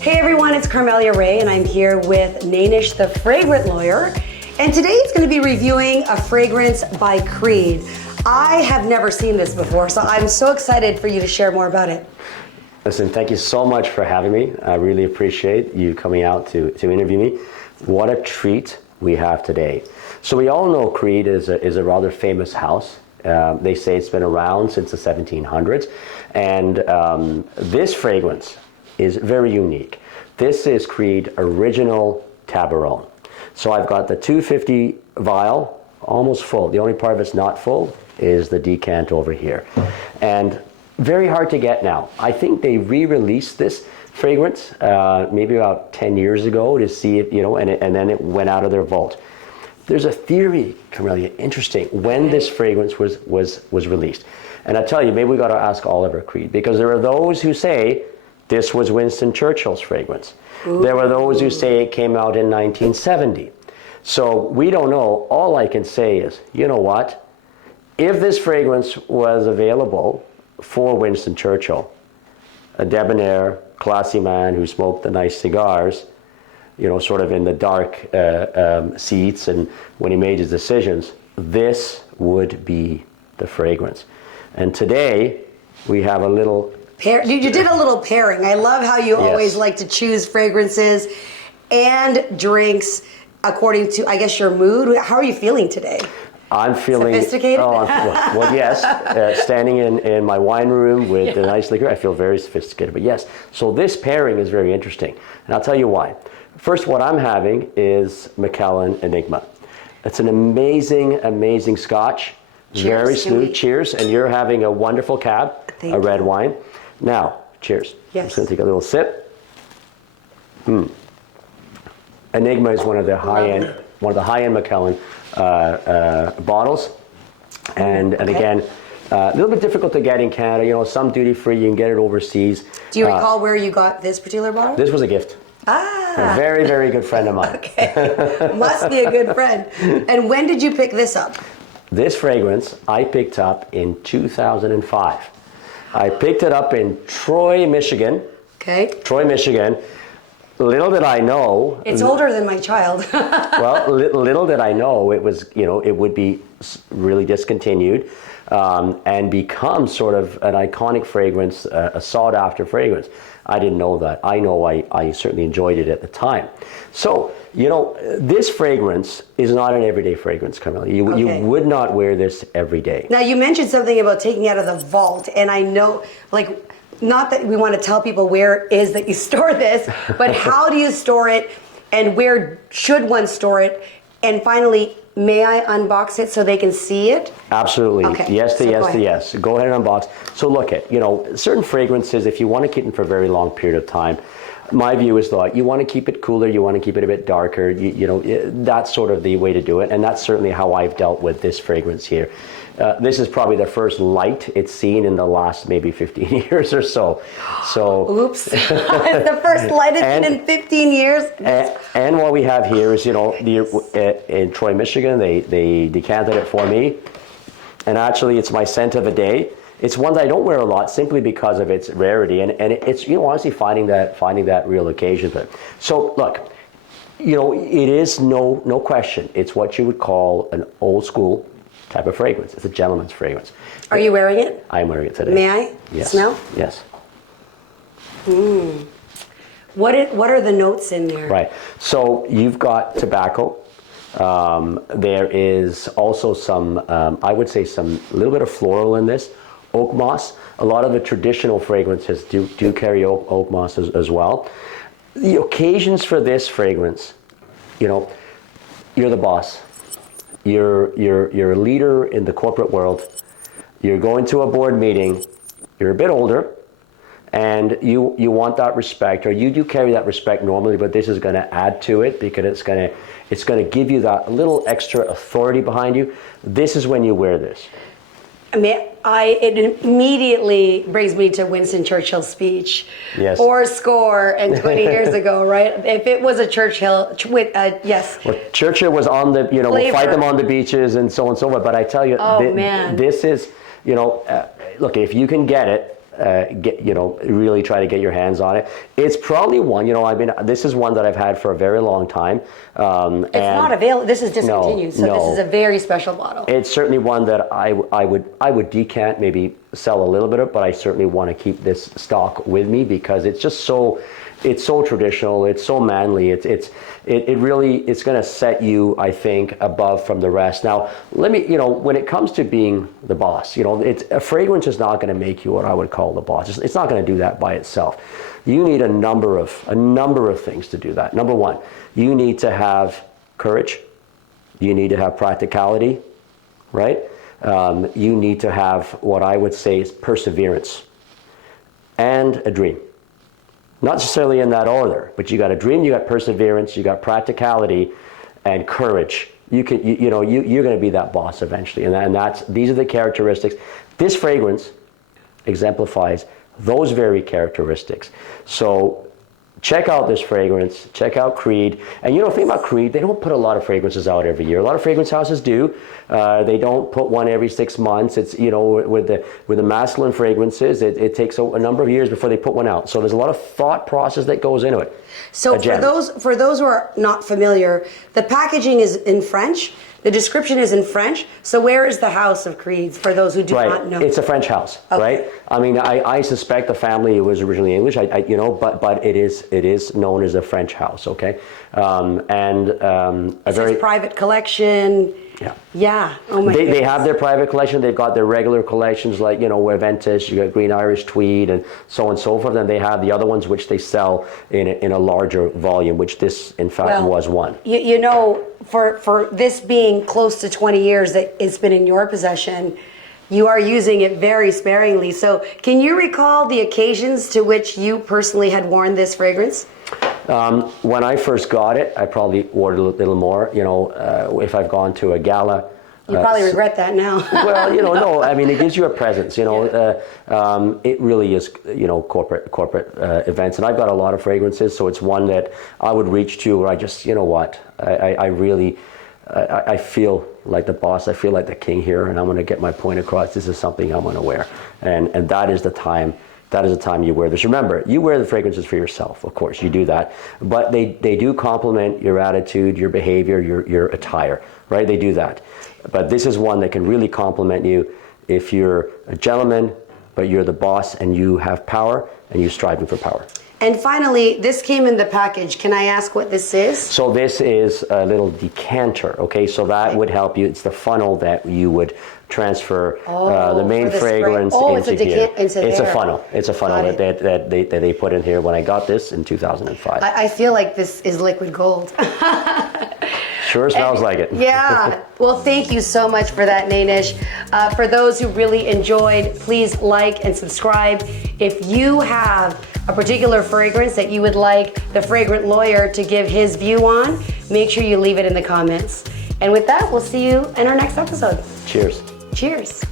Hey everyone, it's Carmelia Ray and I'm here with Nainesh, the fragrant lawyer. And today he's going to be reviewing a fragrance by Creed. I have never seen this before, so I'm so excited for you to share more about it. Listen, thank you so much for having me. I really appreciate you coming out to interview me. What a treat we have today. So we all know Creed is a rather famous house. They say it's been around since the 1700s. And this fragrance is very unique. This is Creed Original Tabarome. So I've got the 250 vial, almost full. The only part of it's not full is the decant over here. And very hard to get now. I think they re-released this fragrance maybe about 10 years ago to see it, and then it went out of their vault. There's a theory, Carmelia, interesting, when this fragrance was released. And I tell you, maybe we got to ask Oliver Creed, because there are those who say this was Winston Churchill's fragrance. Ooh. There were those who say it came out in 1970. So we don't know. All I can say is, you know what? If this fragrance was available for Winston Churchill, a debonair, classy man who smoked the nice cigars, sort of in the dark seats, and when he made his decisions, this would be the fragrance. And today, we have a little... You did a little pairing. I love how you always like to choose fragrances and drinks according to, I guess, your mood. How are you feeling today? I'm feeling... Sophisticated? Well, yes. Standing in my wine room with a nice liquor, I feel very sophisticated. But yes, so this pairing is very interesting. And I'll tell you why. First, what I'm having is Macallan Enigma. It's an amazing, amazing Scotch. Cheers. Very smooth. Cheers. And you're having a wonderful cab, a red wine. Now, cheers. Yes. I'm just going to take a little sip. Enigma is one of the high-end Macallan bottles, and again, a little bit difficult to get in Canada. Some duty free, you can get it overseas. Do you recall where you got this particular bottle? This was a gift. A very, very good friend of mine. Okay, must be a good friend. And when did you pick this up? This fragrance I picked up in 2005. I picked it up in Troy, Michigan. Okay. Troy, Michigan. Little did I know. It's older than my child. Well, little did I know it was, it would be really discontinued and become sort of an iconic fragrance, a sought after fragrance. I didn't know that. I know I certainly enjoyed it at the time. So, this fragrance is not an everyday fragrance, Carmelia. You would not wear this every day. Now, you mentioned something about taking it out of the vault, and I know, not that we want to tell people where it is that you store this, but how do you store it, and where should one store it? And finally, may I unbox it so they can see it? Absolutely. Okay. Yes to yes to yes. Go ahead and unbox. So look at, certain fragrances, if you want to keep them for a very long period of time, my view is that you want to keep it cooler, you want to keep it a bit darker, that's sort of the way to do it, and that's certainly how I've dealt with this fragrance here. This is probably the first light it's seen in the last maybe 15 years or so. Oops. It's the first light it's seen in 15 years. And what we have here is, in Troy, Michigan, they decanted it for me. And actually, it's my scent of the day. It's one that I don't wear a lot simply because of its rarity. And it's, honestly finding that real occasion. But so, look, it is no question. It's what you would call an old school type of fragrance. It's a gentleman's fragrance. Are you wearing it? I'm wearing it today. May I? Yes. Smell? Yes. What are the notes in there? Right. So you've got tobacco. There is also some, I would say, a little bit of floral in this. Oak moss. A lot of the traditional fragrances do carry oak moss as well. The occasions for this fragrance, you're the boss. You're a leader in the corporate world. You're going to a board meeting. You're a bit older, and you want that respect, or you do carry that respect normally, but this is going to add to it because it's going to give you that little extra authority behind you. This is when you wear this. It immediately brings me to Winston Churchill's speech. Yes. Or score, and 20 years ago, right? If it was a Churchill, yes. Well, Churchill was on the, we'll fight them on the beaches and so on and so forth. But I tell you, this is, look, if you can get it, really try to get your hands on it. It's probably one, this is one that I've had for a very long time. It's not available. This is discontinued, so this is a very special bottle. It's certainly one that I would decant, maybe sell a little bit of, but I certainly want to keep this stock with me because it's just it's so traditional, it's so manly, it really, it's going to set you, I think, above from the rest. Now, when it comes to being the boss, a fragrance is not going to make you what I would call the boss. It's not going to do that by itself. You need a number of things to do that. Number one, you need to have courage. You need to have practicality, right? You need to have what I would say is perseverance and a dream. Not necessarily in that order, but you got a dream, you got perseverance, you got practicality and courage. You're going to be that boss eventually, and these are the characteristics. This fragrance exemplifies those very characteristics. So check out this fragrance, check out Creed. And the thing about Creed, they don't put a lot of fragrances out every year. A lot of fragrance houses do. They don't put one every 6 months. It's, with the masculine fragrances, it takes a number of years before they put one out. So there's a lot of thought process that goes into it. So for those who are not familiar, the packaging is in French. The description is in French. So where is the house of Creed for those who do not know? It's a French house, right? I mean, I suspect the family was originally English, but it is known as a French house, okay? It's a private collection. Yeah. Yeah. Oh my goodness. They have their private collection. They've got their regular collections like, where Ventus, you got Green Irish Tweed and so on and so forth. And they have the other ones which they sell in a larger volume, which this, in fact, was one. For this being close to 20 years that it's been in your possession, you are using it very sparingly. So can you recall the occasions to which you personally had worn this fragrance? When I first got it, I probably wore it a little more. If I've gone to a gala. You probably regret that now. Well, no. I mean, it gives you a presence. It really is. Corporate events, and I've got a lot of fragrances, so it's one that I would reach to where I just, I really, I feel like the boss. I feel like the king here, and I'm going to get my point across. This is something I'm going to wear, and that is the time. That is the time you wear this. Remember, you wear the fragrances for yourself, of course, you do that. But they do complement your attitude, your behavior, your attire, right? They do that. But this is one that can really complement you if you're a gentleman, but you're the boss and you have power and you're striving for power. And finally, this came in the package. Can I ask what this is? So this is a little decanter, okay? So that would help you. It's the funnel that you would transfer the main fragrance into here. It's a funnel. It's a funnel that they put in here when I got this in 2005. I feel like this is liquid gold. Sure smells like it. Yeah. Well, thank you so much for that, Nainesh. For those who really enjoyed, please like and subscribe. If you have a particular fragrance that you would like the fragrant lawyer to give his view on, make sure you leave it in the comments. And with that, we'll see you in our next episode. Cheers. Cheers.